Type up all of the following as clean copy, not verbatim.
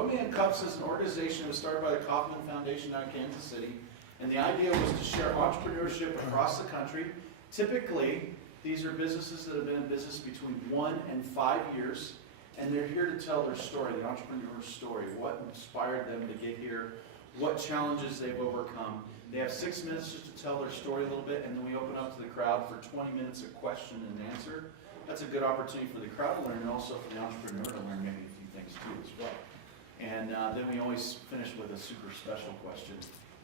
One Million Cups is an organization that was started by the Kauffman Foundation out of Kansas City. And the idea was to share entrepreneurship across the country. Typically, these are businesses that have been in business between 1 and 5 years. And they're here to tell their story, the entrepreneur's story, what inspired them to get here, what challenges they've overcome. They have 6 minutes just to tell their story a little bit, and then we open up to the crowd for 20 minutes of question and answer. That's a good opportunity for the crowd to learn, and also for the entrepreneur to learn maybe a few things too as well. And then we always finish with a super special question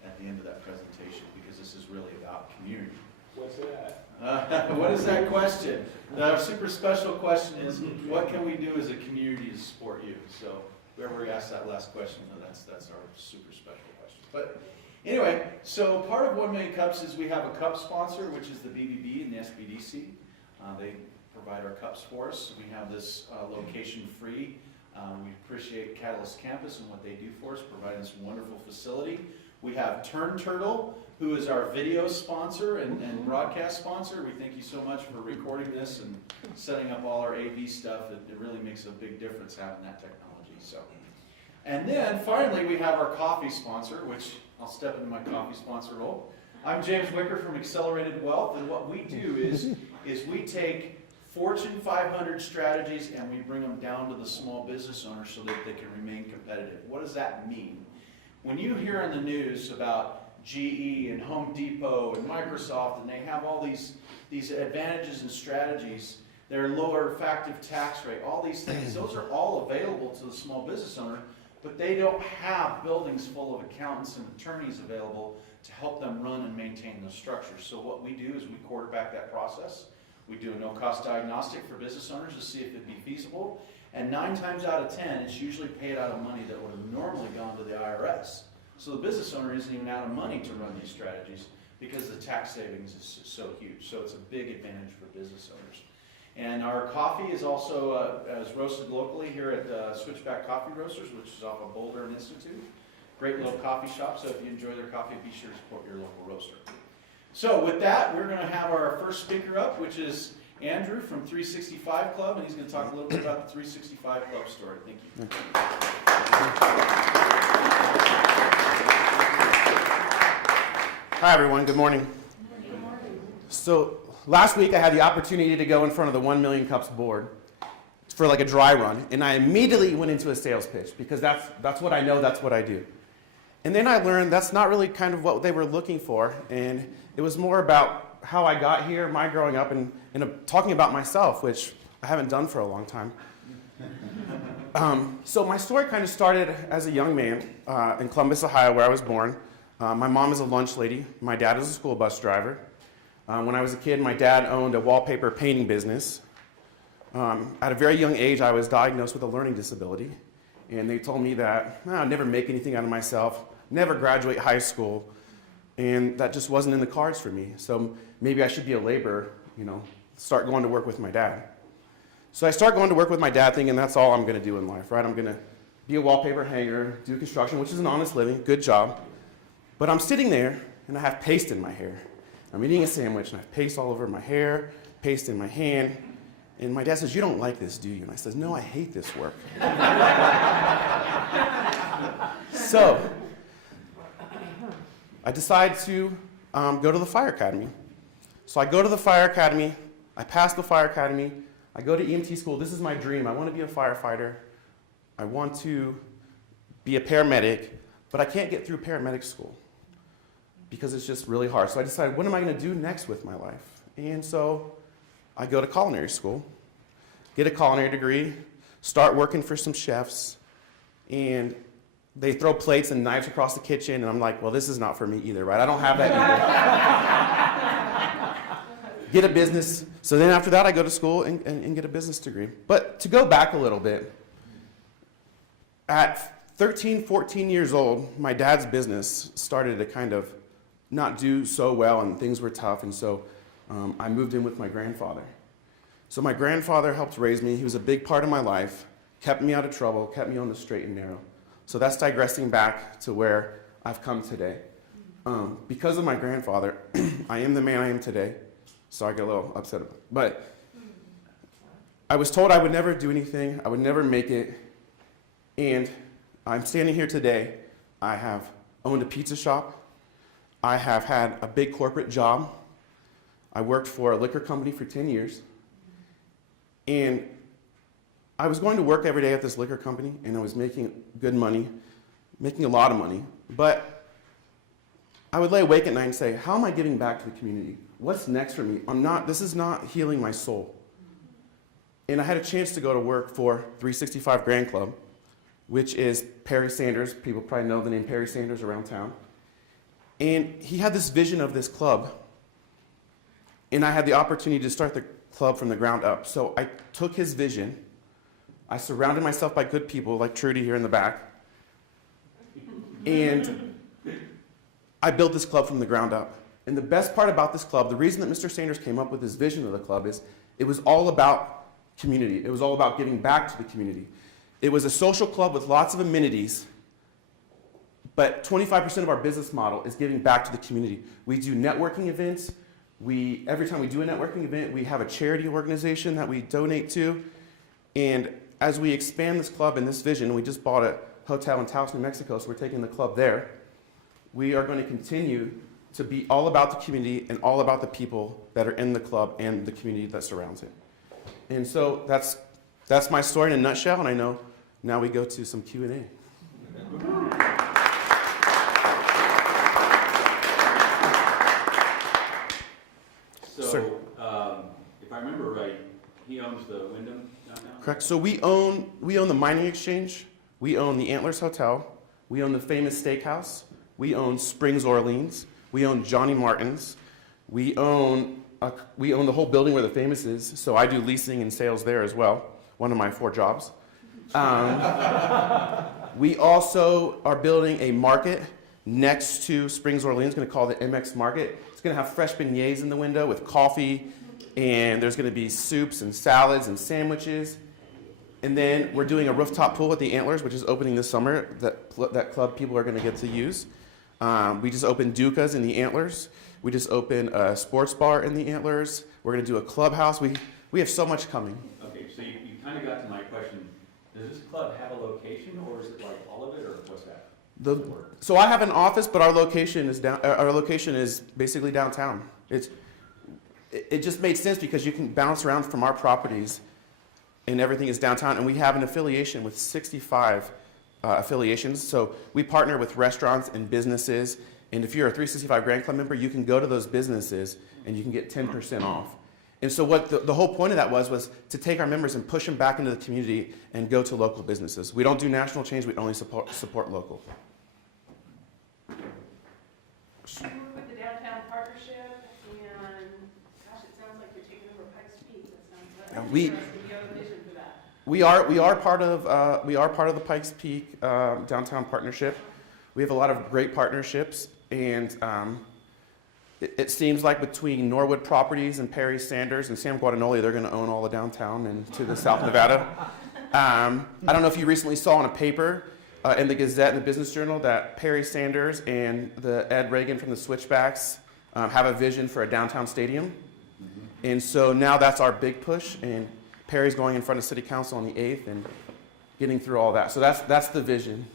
at the end of that presentation, because this is really about community. What's that? What is that question? The super special question is, what can we do as a community to support you? So whoever asked that last question, that's our super special question. But anyway, so part of 1 Million Cups is we have a cup sponsor, which is the BBB and the SBDC. They provide our cups for us. We have this location free. We appreciate Catalyst Campus and what they do for us, providing this wonderful facility. We have Turn Turtle, who is our video sponsor and broadcast sponsor. We thank you so much for recording this and setting up all our AV stuff. It really makes a big difference having that technology. So, and then finally we have our coffee sponsor, which I'll step into my coffee sponsor role. I'm James Wicker from Accelerated Wealth, and what we do is we take Fortune 500 strategies and we bring them down to the small business owner so that they can remain competitive. What does that mean? When you hear in the news about GE and Home Depot and Microsoft, and they have all these advantages and strategies, their lower effective tax rate, all these things, those are all available to the small business owner, but they don't have buildings full of accountants and attorneys available to help them run and maintain those structures. So what we do is we quarterback that process. We do a no-cost diagnostic for business owners to see if it'd be feasible. And 9 times out of 10, it's usually paid out of money that would have normally gone to the IRS. So the business owner isn't even out of money to run these strategies because the tax savings is so huge. So it's a big advantage for business owners. And our coffee is also is roasted locally here at Switchback Coffee Roasters, which is off of Boulder and Institute. Great little coffee shop, so if you enjoy their coffee, be sure to support your local roaster. So with that, we're going to have our first speaker up, which is Andrew from 365 Club, and he's going to talk a little bit about the 365 Club story. Thank you. Hi, everyone. Good morning. Good morning. So last week, I had the opportunity to go in front of the 1 Million Cups board for like a dry run, and I immediately went into a sales pitch because that's what I know, that's what I do. And then I learned that's not really kind of what they were looking for, and it was more about how I got here, my growing up, and talking about myself, which I haven't done for a long time. So my story kind of started as a young man in Columbus, Ohio, where I was born. My mom is a lunch lady. My dad is a school bus driver. When I was a kid, my dad owned a wallpaper painting business. At a very young age, I was diagnosed with a learning disability, and they told me that I'd never make anything out of myself, never graduate high school, and that just wasn't in the cards for me. So maybe I should be a laborer, start going to work with my dad. So I start going to work with my dad thinking that's all I'm going to do in life, right? I'm going to be a wallpaper hanger, do construction, which is an honest living, good job. But I'm sitting there, and I have paste in my hair. I'm eating a sandwich, and I have paste all over my hair, paste in my hand. And my dad says, "You don't like this, do you?" And I says, "No, I hate this work." So I decide to go to the fire academy. So I go to the fire academy. I pass the fire academy. I go to EMT school. This is my dream. I want to be a firefighter. I want to be a paramedic, but I can't get through paramedic school because it's just really hard. So I decided, what am I going to do next with my life? And so I go to culinary school, get a culinary degree, start working for some chefs, and they throw plates and knives across the kitchen, and I'm like, well, this is not for me either, right? I don't have that either. Get a business. So then after that, I go to school and get a business degree. But to go back a little bit, at 13, 14 years old, my dad's business started to kind of not do so well, and things were tough, and so I moved in with my grandfather. So my grandfather helped raise me. He was a big part of my life, kept me out of trouble, kept me on the straight and narrow. So that's digressing back to where I've come today. Because of my grandfather, I am the man I am today. So I get a little upset about it. But I was told I would never do anything, I would never make it, and I'm standing here today. I have owned a pizza shop. I have had a big corporate job. I worked for a liquor company for 10 years. And I was going to work every day at this liquor company, and I was making good money, making a lot of money. But I would lay awake at night and say, how am I giving back to the community? What's next for me? This is not healing my soul. And I had a chance to go to work for 365 Grand Club, which is Perry Sanders. People probably know the name Perry Sanders around town. And he had this vision of this club. And I had the opportunity to start the club from the ground up. So I took his vision. I surrounded myself by good people like Trudy here in the back. And I built this club from the ground up. And the best part about this club, the reason that Mr. Sanders came up with this vision of the club is it was all about community. It was all about giving back to the community. It was a social club with lots of amenities, but 25% of our business model is giving back to the community. We do networking events. Every time we do a networking event, we have a charity organization that we donate to. And as we expand this club and this vision, we just bought a hotel in Taos, New Mexico, so we're taking the club there. We are going to continue to be all about the community and all about the people that are in the club and the community that surrounds it. And so that's my story in a nutshell, and I know now we go to some Q&A. So, Sir. If I remember right, he owns the Wyndham downtown? Correct. So we own the Mining Exchange, we own the Antlers Hotel, we own the Famous Steakhouse, we own Springs Orleans, we own Johnny Martin's, we own the whole building where the Famous is, so I do leasing and sales there as well, one of my 4 jobs. We also are building a market next to Springs Orleans, going to call it the MX Market. It's going to have fresh beignets in the window with coffee, and there's going to be soups and salads and sandwiches. And then we're doing a rooftop pool at the Antlers, which is opening this summer, that club people are going to get to use. We just opened Duca's in the Antlers. We just opened a sports bar in the Antlers. We're going to do a clubhouse. We have so much coming. Okay, so you kind of got to my question. Does this club have a location, or is it like all of it, or what's that? So I have an office, but our location is basically downtown. It just made sense because you can bounce around from our properties, and everything is downtown. And we have an affiliation with 65 affiliations. So we partner with restaurants and businesses. And if you're a 365 Grand Club member, you can go to those businesses and you can get 10% off. And so what the whole point of that was to take our members and push them back into the community and go to local businesses. We don't do national change, we only support local. You work with the Downtown Partnership, and gosh, it sounds like you're taking over Pikes Peak. That sounds like We- interesting. You have a vision for that. We are part of the Pikes Peak Downtown Partnership. We have a lot of great partnerships, and it seems like between Norwood Properties and Perry Sanders and Sam Guadagnoli, they're going to own all the downtown and to the South Nevada. I don't know if you recently saw in a paper in the Gazette and the Business Journal that Perry Sanders and the Ed Reagan from the Switchbacks have a vision for a downtown stadium. And so now that's our big push, and Perry's going in front of City Council on the 8th and getting through all that. So that's the vision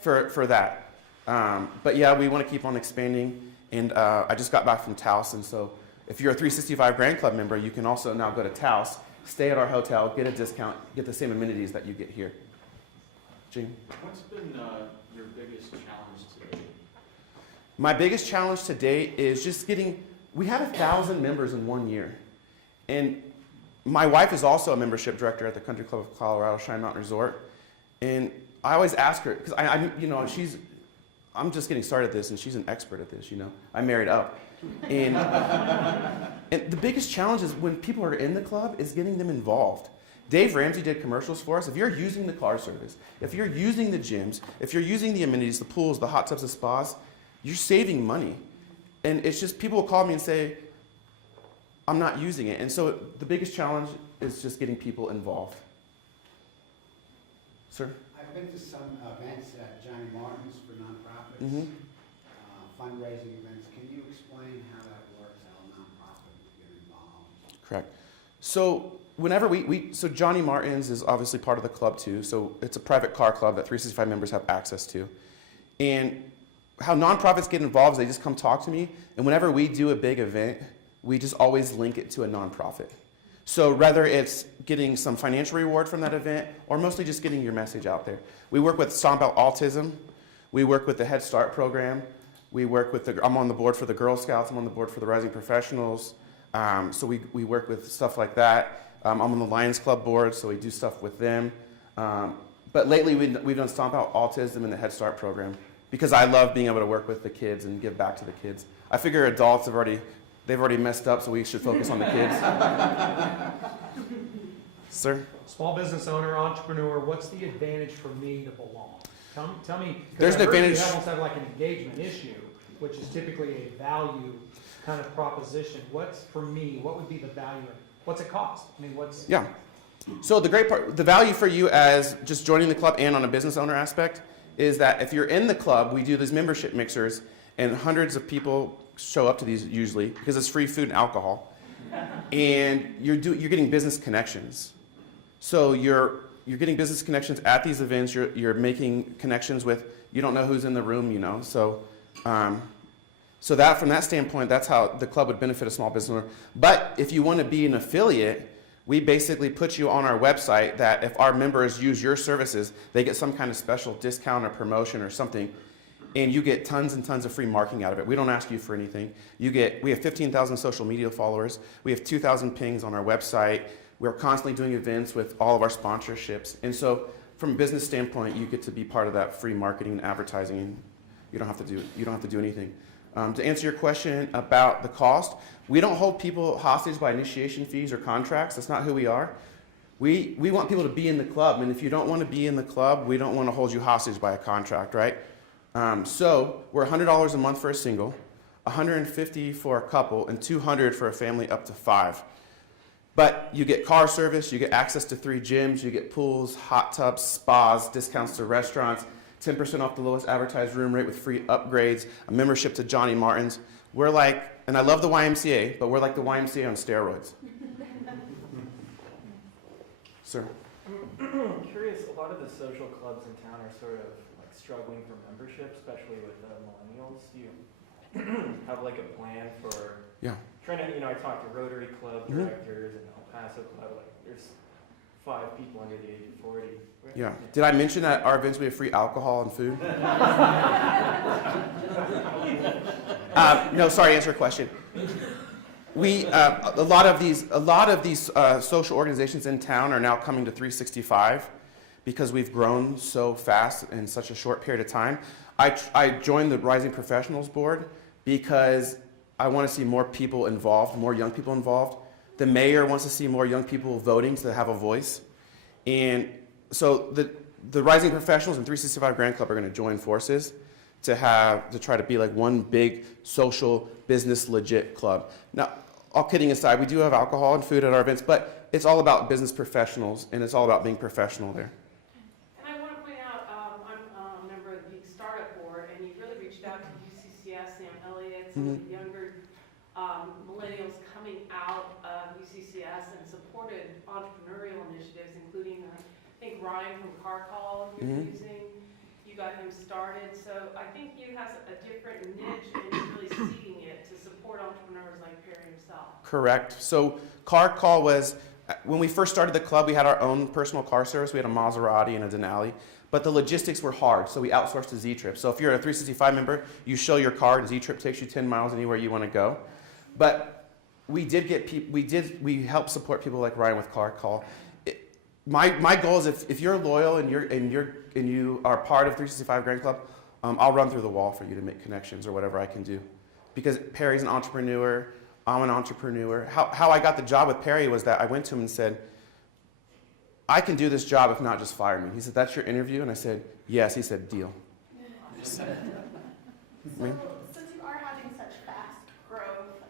for that. But yeah, we want to keep on expanding. And I just got back from Taos, and so if you're a 365 Grand Club member, you can also now go to Taos, stay at our hotel, get a discount, get the same amenities that you get here. Gene? What's been your biggest challenge today? My biggest challenge today is just we have 1,000 members in 1 year. And my wife is also a membership director at the Country Club of Colorado, Cheyenne Mountain Resort. And I always ask her, because I'm just getting started at this, and she's an expert at this, I married up. And, and the biggest challenge is when people are in the club is getting them involved. Dave Ramsey did commercials for us. If you're using the car service, if you're using the gyms, if you're using the amenities, the pools, the hot tubs, the spas, you're saving money. And it's just people will call me and say, I'm not using it. And so the biggest challenge is just getting people involved. Sir? I've been to some events at Johnny Martin's for nonprofits, Mm-hmm. fundraising events. Can you explain how that works, how a nonprofit would get involved? Correct. So whenever so Johnny Martin's is obviously part of the club too. So it's a private car club that 365 members have access to. And how nonprofits get involved is they just come talk to me. And whenever we do a big event, we just always link it to a nonprofit. So whether it's getting some financial reward from that event or mostly just getting your message out there. We work with Stomp Out Autism. We work with the Head Start program. We work with I'm on the board for the Girl Scouts. I'm on the board for the Rising Professionals. So we work with stuff like that. I'm on the Lions Club board, so we do stuff with them. But lately we've done Stomp Out Autism and the Head Start program because I love being able to work with the kids and give back to the kids. I figure adults they've already messed up, so we should focus on the kids. Sir? Small business owner, entrepreneur, what's the advantage for me to belong? Tell me, There's because an advantage. you almost have like an engagement issue, which is typically a value kind of proposition. What's, for me, what would be the value? What's it cost? I mean, what's... Yeah. So the great part, the value for you as just joining the club and on a business owner aspect is that if you're in the club, we do these membership mixers and hundreds of people show up to these usually because it's free food and alcohol. And you're getting business connections. So you're getting business connections at these events. You're making connections with, you don't know who's in the room, you know. So so that from that standpoint, that's how the club would benefit a small business owner. But if you want to be an affiliate, we basically put you on our website that if our members use your services, they get some kind of special discount or promotion or something, and you get tons and tons of free marketing out of it. We don't ask you for anything. We have 15,000 social media followers. We have 2,000 pings on our website. We're constantly doing events with all of our sponsorships. And so from a business standpoint, you get to be part of that free marketing and advertising. You don't have to do anything. To answer your question about the cost, we don't hold people hostage by initiation fees or contracts. That's not who we are. We want people to be in the club, and if you don't want to be in the club, we don't want to hold you hostage by a contract, right? So we're $100 a month for a single, $150 for a couple, and $200 for a family up to 5. But you get car service, you get access to 3 gyms, you get pools, hot tubs, spas, discounts to restaurants, 10% off the lowest advertised room rate with free upgrades, a membership to Johnny Martin's. We're like, and I love the YMCA, but we're like the YMCA on steroids. Sir? I'm curious, a lot of the social clubs in town are sort of like struggling for membership, especially with millennials. Do you have like a plan for trying to, I talked to Rotary Club directors and El Paso Club, like there's 5 people under the age of 40. Right? Yeah. Did I mention that our events we have free alcohol and food? No, sorry, answer your question. We a lot of these social organizations in town are now coming to 365 because we've grown so fast in such a short period of time. I joined the Rising Professionals Board because I want to see more people involved, more young people involved. The mayor wants to see more young people voting to have a voice. And so the Rising Professionals and 365 Grand Club are going to join forces to try to be like one big social business legit club. Now, all kidding aside, we do have alcohol and food at our events, but it's all about business professionals and it's all about being professional there. And I want to point out, I'm a member of the Startup Board, and you've really reached out to UCCS, Sam Elliott, some of the younger millennials coming out of UCCS and supported entrepreneurial initiatives, including, I think, Ryan from Car Call you're using. You got him started. So I think you have a different niche and you're really seeking it to support entrepreneurs like Perry himself. Correct. So Car Call was, when we first started the club, we had our own personal car service. We had a Maserati and a Denali. But the logistics were hard, so we outsourced to Z-Trip. So if you're a 365 member, you show your card, and Z-Trip takes you 10 miles anywhere you want to go. But we did get people. We helped support people like Ryan with Car Call. My goal is if you're loyal and you are part of 365 Grand Club, I'll run through the wall for you to make connections or whatever I can do. Because Perry's an entrepreneur, I'm an entrepreneur. How I got the job with Perry was that I went to him and said, I can do this job if not just fire me. He said, that's your interview? And I said, yes. He said, deal. So, since you are having such fast growth,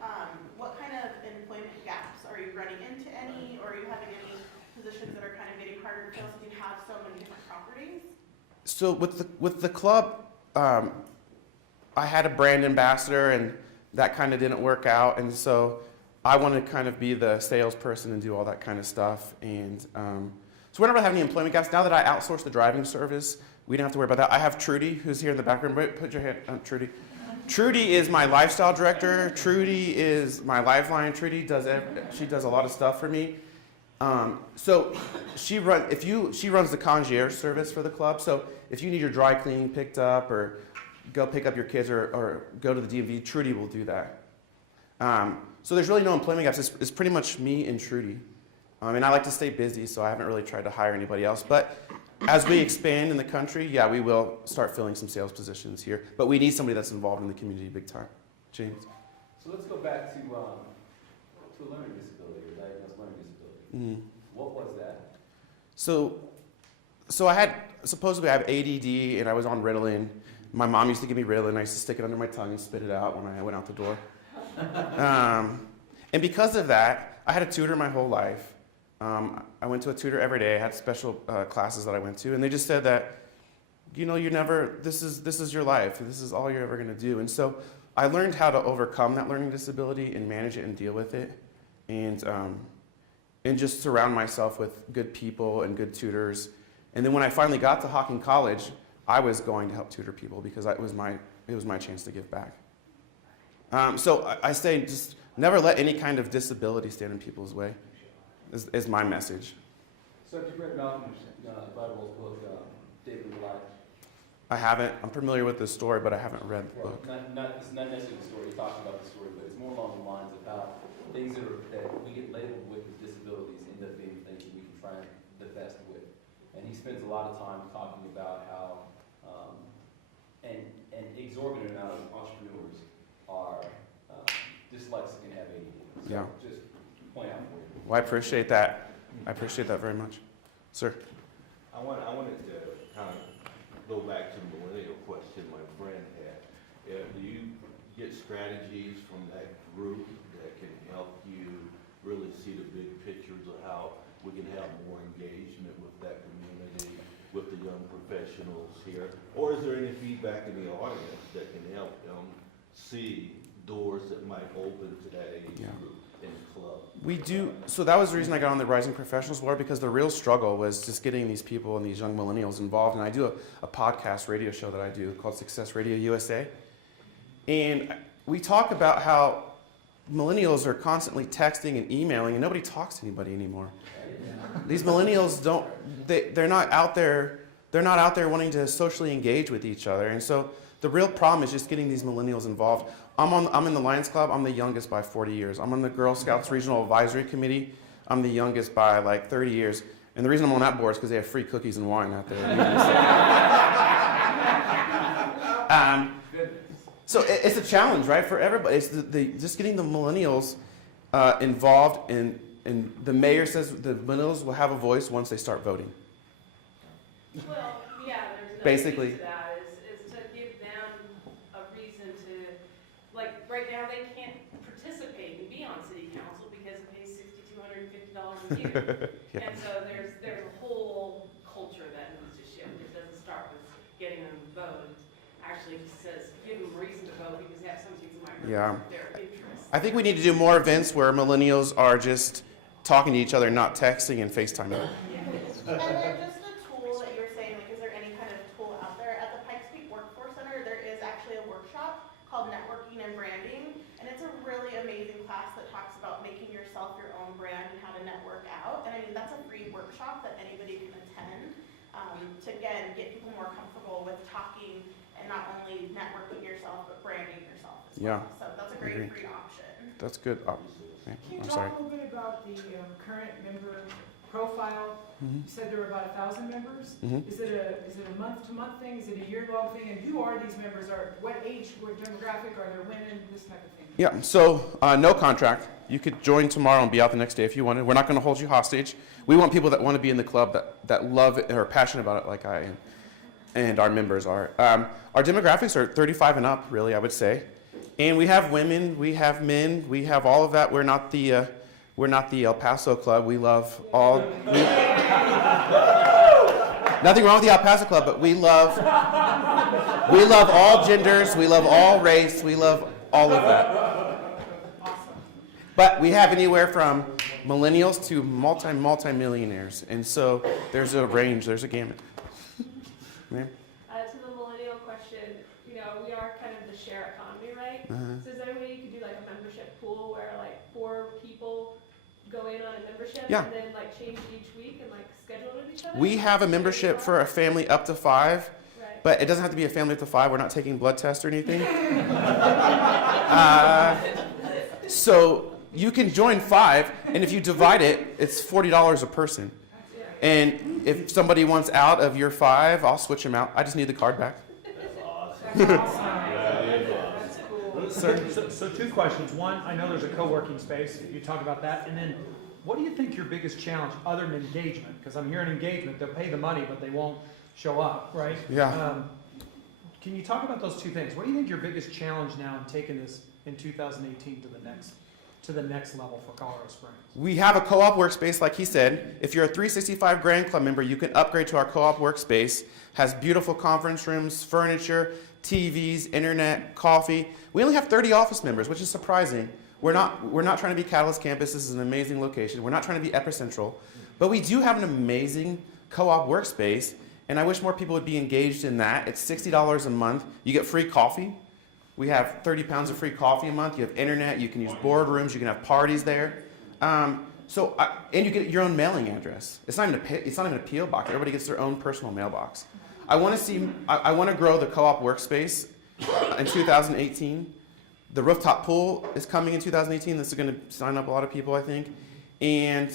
what kind of employment gaps are you running into any, or are you having any positions that are kind of getting harder to fill since you have so many different properties? So with the club, I had a brand ambassador, and that kind of didn't work out. And so I want to kind of be the salesperson and do all that kind of stuff. And so we don't really have any employment gaps. Now that I outsource the driving service, we don't have to worry about that. I have Trudy, who's here in the background. Put your hand on Trudy. Trudy is my lifestyle director. Trudy is my lifeline. Trudy she does a lot of stuff for me. So she runs the concierge service for the club. So if you need your dry cleaning picked up or go pick up your kids or go to the DMV, Trudy will do that. So there's really no employment gaps. It's pretty much me and Trudy. And I like to stay busy, so I haven't really tried to hire anybody else. But as we expand in the country, yeah, we will start filling some sales positions here. But we need somebody that's involved in the community big time. James? So let's go back to a learning disability, or diagnosed learning disability. Mm-hmm. What was that? So I had, supposedly I have ADD and I was on Ritalin. My mom used to give me Ritalin. I used to stick it under my tongue and spit it out when I went out the door. And because of that, I had a tutor my whole life. I went to a tutor every day. I had special classes that I went to, and they just said that, this is your life. This is all you're ever going to do. And so I learned how to overcome that learning disability and manage it and deal with it, and just surround myself with good people and good tutors. And then when I finally got to Hocking College, I was going to help tutor people because it was my chance to give back. So I say just never let any kind of disability stand in people's way, is my message. So have you read Malcolm Gladwell's book, David and Goliath? I haven't. I'm familiar with the story, but I haven't read the book. It's not necessarily the story, he talks about the story, but it's more along the lines of how things that we get labeled with as disabilities end up being things that we can try the best with. And he spends a lot of time talking about how an exorbitant amount of entrepreneurs are dyslexic and have ADD. So Yeah. just point out for you. Well, I appreciate that. I appreciate that very much. Sir? I wanted to kind of go back to the millennial question my friend had. Do you get strategies from that group that can help you really see the big pictures of how we can have more engagement with that community, with the young professionals here? Or is there any feedback in the audience that can help them see doors that might open to that age group in the club? We do. So that was the reason I got on the Rising Professionals Board, because the real struggle was just getting these people and these young millennials involved. And I do a podcast radio show that I do called Success Radio USA. And we talk about how millennials are constantly texting and emailing, and nobody talks to anybody anymore. These millennials they're not out there wanting to socially engage with each other. And so the real problem is just getting these millennials involved. I'm in the Lions Club. I'm the youngest by 40 years. I'm on the Girl Scouts Regional Advisory Committee. I'm the youngest by like 30 years. And the reason I'm on that board is because they have free cookies and wine out there. So it's a challenge, right, for everybody. It's just getting the millennials involved, and the mayor says the millennials will have a voice once they start voting. Well, yeah, there's no Basically. piece to that is to give them a reason to, like, right now they can't participate and be on city council because it pays $6,250 a year. Yeah. And so there's a whole culture that needs to shift. It doesn't start with getting them to vote. It actually says give them a reason to vote because they have some things that might represent their interests. I think we need to do more events where millennials are just talking to each other, not texting and FaceTiming. And then just the tool that you were saying, like, is there any kind of tool out there? At the Pikes Peak Workforce Center, there is actually a workshop called Networking and Branding, and it's a really amazing class that talks about making yourself your own brand and how to network out. And I mean, that's a free workshop that anybody can attend to, again, get people more comfortable with talking and not only networking yourself, but branding yourself as well. Yeah. So that's a great free option. That's good. Okay. Can you I'm sorry. talk a little bit about the current member profile? Mhm. You said there were about 1,000 members. Mhm. Is it a month-to-month thing? Is it a year-long thing? And who are these members? What age, what demographic, are there women, this type of thing? Yeah, so no contract. You could join tomorrow and be out the next day if you wanted. We're not going to hold you hostage. We want people that want to be in the club, that love it and are passionate about it like I am, and our members are. Our demographics are 35 and up, really, I would say. And we have women, we have men, we have all of that. We're not the El Paso Club. We love all. Nothing wrong with the El Paso Club, but we love all genders, we love all race, we love all of that. But we have anywhere from millennials to multi-millionaires. And so there's a range, there's a gamut. Ma'am? To the millennial question, you know, we are kind of the share economy, right? Uh-huh. So is there a way you could do like a membership pool where like 4 people go in on a membership Yeah. and then like change it each week and like schedule it with each other? We have a membership for a family up to 5, Right. but it doesn't have to be a family up to 5. We're not taking blood tests or anything. So you can join 5, and if you divide it, it's $40 a person. And if somebody wants out of your 5, I'll switch them out. I just need the card back. That's cool. So 2 questions. One, I know there's a co-working space, you talk about that, and then what do you think your biggest challenge, other than engagement? Because I'm hearing engagement, they'll pay the money, but they won't show up, right? Yeah. Can you talk about those 2 things? What do you think your biggest challenge now in taking this in 2018 to the next level for Colorado Springs? We have a co-op workspace, like he said. If you're a 365 Grand Club member, you can upgrade to our co-op workspace. Has beautiful conference rooms, furniture, TVs, internet, coffee. We only have 30 office members, which is surprising. We're not trying to be Catalyst Campus. This is an amazing location. We're not trying to be Epicentral. But we do have an amazing co-op workspace, and I wish more people would be engaged in that. It's $60 a month. You get free coffee. We have 30 pounds of free coffee a month. You have internet. You can use boardrooms. You can have parties there. And you get your own mailing address. It's not even a PO box. Everybody gets their own personal mailbox. I want to grow the co-op workspace in 2018. The rooftop pool is coming in 2018. This is going to sign up a lot of people, I think. And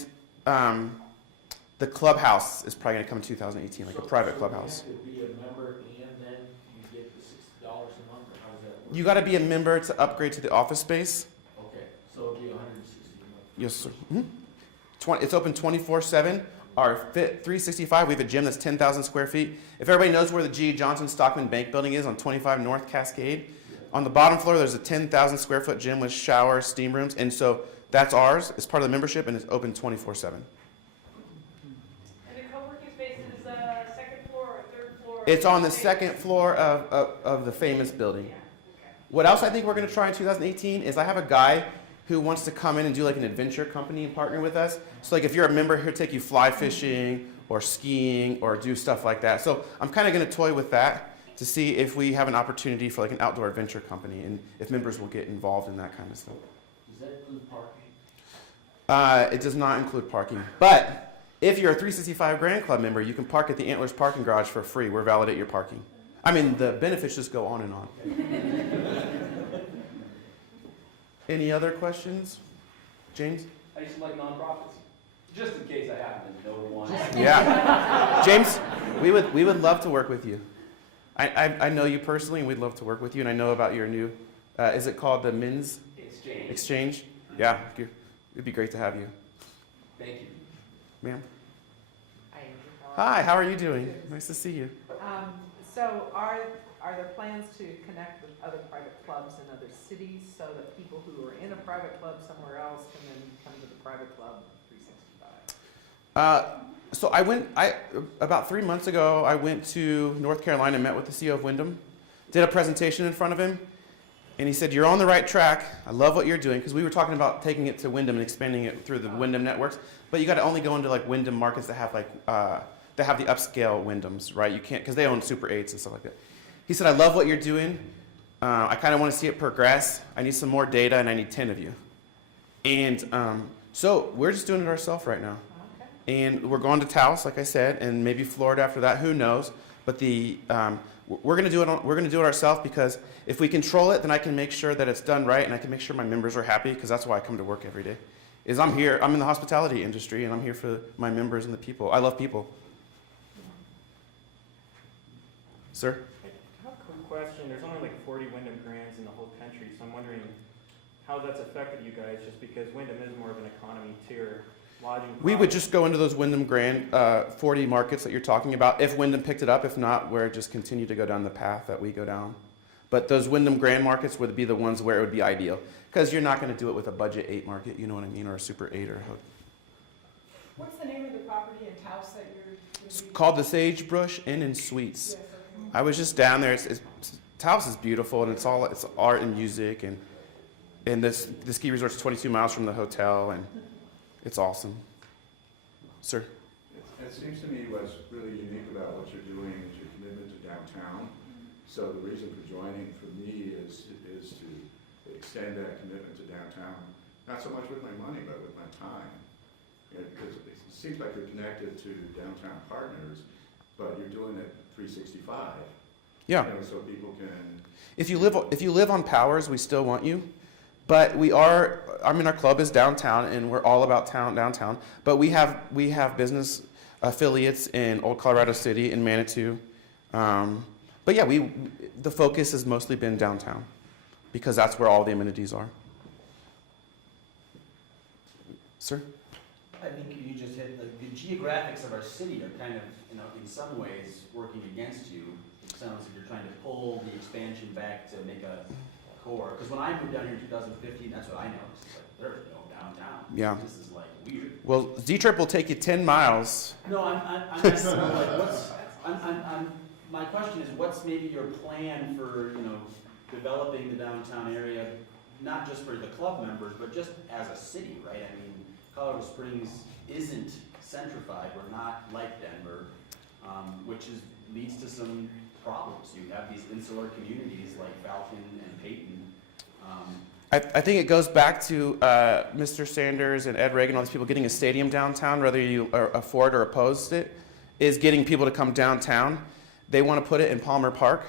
the clubhouse is probably going to come in 2018, like a private clubhouse. You have to be a member and then you get the $60 a month, or how does that work? You got to be a member to upgrade to the office space. Okay, so it'll be $160 a month. Yes, sir. It's open 24/7. Our Fit 365, we have a gym that's 10,000 square feet. If everybody knows where the G. Johnson Stockman Bank building is on 25 North Cascade, on the bottom floor there's a 10,000 square foot gym with showers, steam rooms, and so that's ours. It's part of the membership, and it's open 24/7. And the co-working space is second floor or third floor? It's on the second floor of the famous building. Yeah, okay. What else I think we're going to try in 2018 is I have a guy who wants to come in and do like an adventure company and partner with us. So like if you're a member, he'll take you fly fishing or skiing or do stuff like that. So I'm kind of going to toy with that to see if we have an opportunity for like an outdoor adventure company and if members will get involved in that kind of stuff. Does that include parking? It does not include parking. But if you're a 365 Grand Club member, you can park at the Antlers parking garage for free. We'll validate your parking. I mean, the benefits just go on and on. Any other questions? James? I used to like nonprofits, just in case I happen to know one. Yeah. James, we would love to work with you. I know you personally, and we'd love to work with you, and I know about your new, is it called the Men's Exchange? Yeah, it'd be great to have you. Thank you. Ma'am? Hi, Hi, how are you doing? Nice to see you. So are there plans to connect with other private clubs in other cities so that people who are in a private club somewhere else can then come to the private club 365? So about 3 months ago, I went to North Carolina and met with the CEO of Wyndham, did a presentation in front of him, and he said, "You're on the right track. I love what you're doing," because we were talking about taking it to Wyndham and expanding it through the Wyndham networks, but you got to only go into like Wyndham markets that have that have the upscale Wyndhams, right? You can't, because they own Super 8s and stuff like that. He said, "I love what you're doing. I kind of want to see it progress. I need some more data, and I need 10 of you." And so we're just doing it ourselves right now. And we're going to Taos, like I said, and maybe Florida after that. Who knows? But we're going to do it. We're going to do it ourselves because if we control it, then I can make sure that it's done right, and I can make sure my members are happy. Because that's why I come to work every day. Is I'm here. I'm in the hospitality industry, and I'm here for my members and the people. I love people. Sir? I have a quick question. There's only like 40 Wyndham Grands in the whole country, so I'm wondering how that's affected you guys, just because Wyndham is more of an economy tier lodging. We would just go into those Wyndham Grand 40 markets that you're talking about if Wyndham picked it up. If not, we're just continue to go down the path that we go down. But those Wyndham Grand markets would be the ones where it would be ideal, because you're not going to do it with a budget 8 market, you know what I mean, or a Super 8 or a What's the name of the property in Taos that you're? It's called the Sagebrush Inn and Suites. I was just down there. Taos is beautiful, and it's art and music, and And the ski resort's 22 miles from the hotel, and it's awesome. Sir? It seems to me what's really unique about what you're doing is your commitment to downtown. So the reason for joining for me is to extend that commitment to downtown, not so much with my money, but with my time. Because it seems like you're connected to downtown partners, but you're doing it 365. Yeah. You know, so people can. If you live on Powers, we still want you. But we are, I mean, our club is downtown, and we're all about downtown. But we have business affiliates in Old Colorado City, in Manitou. But yeah, the focus has mostly been downtown because that's where all the amenities are. Sir? I think you just hit the geographics of our city are kind of, in some ways working against you. It sounds like you're trying to pull the expansion back to make a core. Because when I moved down here in 2015, that's what I noticed. It's like, there's no downtown. Yeah. This is like weird. Well, Z-Trip will take you 10 miles. No, I'm asking, like, my question is, what's maybe your plan for, developing the downtown area, not just for the club members, but just as a city, right? I mean, Colorado Springs isn't centrified. We're not like Denver, which leads to some problems. You have these insular communities like Falcon and Peyton. I think it goes back to Mr. Sanders and Ed Reagan, all these people getting a stadium downtown, whether you are for it or opposed it, is getting people to come downtown. They want to put it in Palmer Park.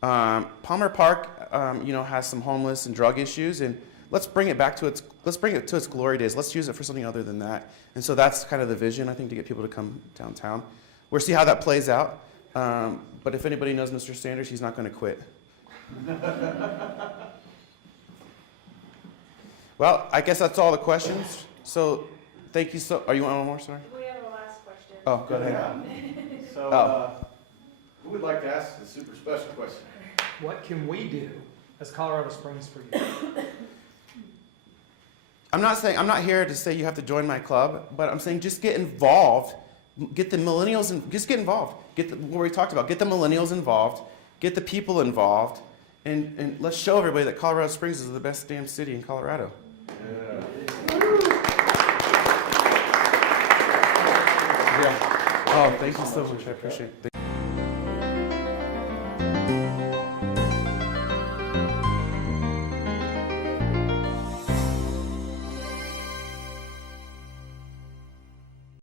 Palmer Park, has some homeless and drug issues, and let's bring it to its glory days. Let's use it for something other than that. And so that's kind of the vision, I think, to get people to come downtown. We'll see how that plays out. But if anybody knows Mr. Sanders, he's not going to quit. Well, I guess that's all the questions. So thank you are you on one more, sorry? We have a last question. Oh, go ahead. So, who would like to ask the super special question? What can we do as Colorado Springs for you? I'm not here to say you have to join my club, but I'm saying just get involved. Get the millennials and just get involved. What we talked about. Get the millennials involved. Get the people involved, and let's show everybody that Colorado Springs is the best damn city in Colorado. Yeah. Oh, thank you so much. I appreciate it.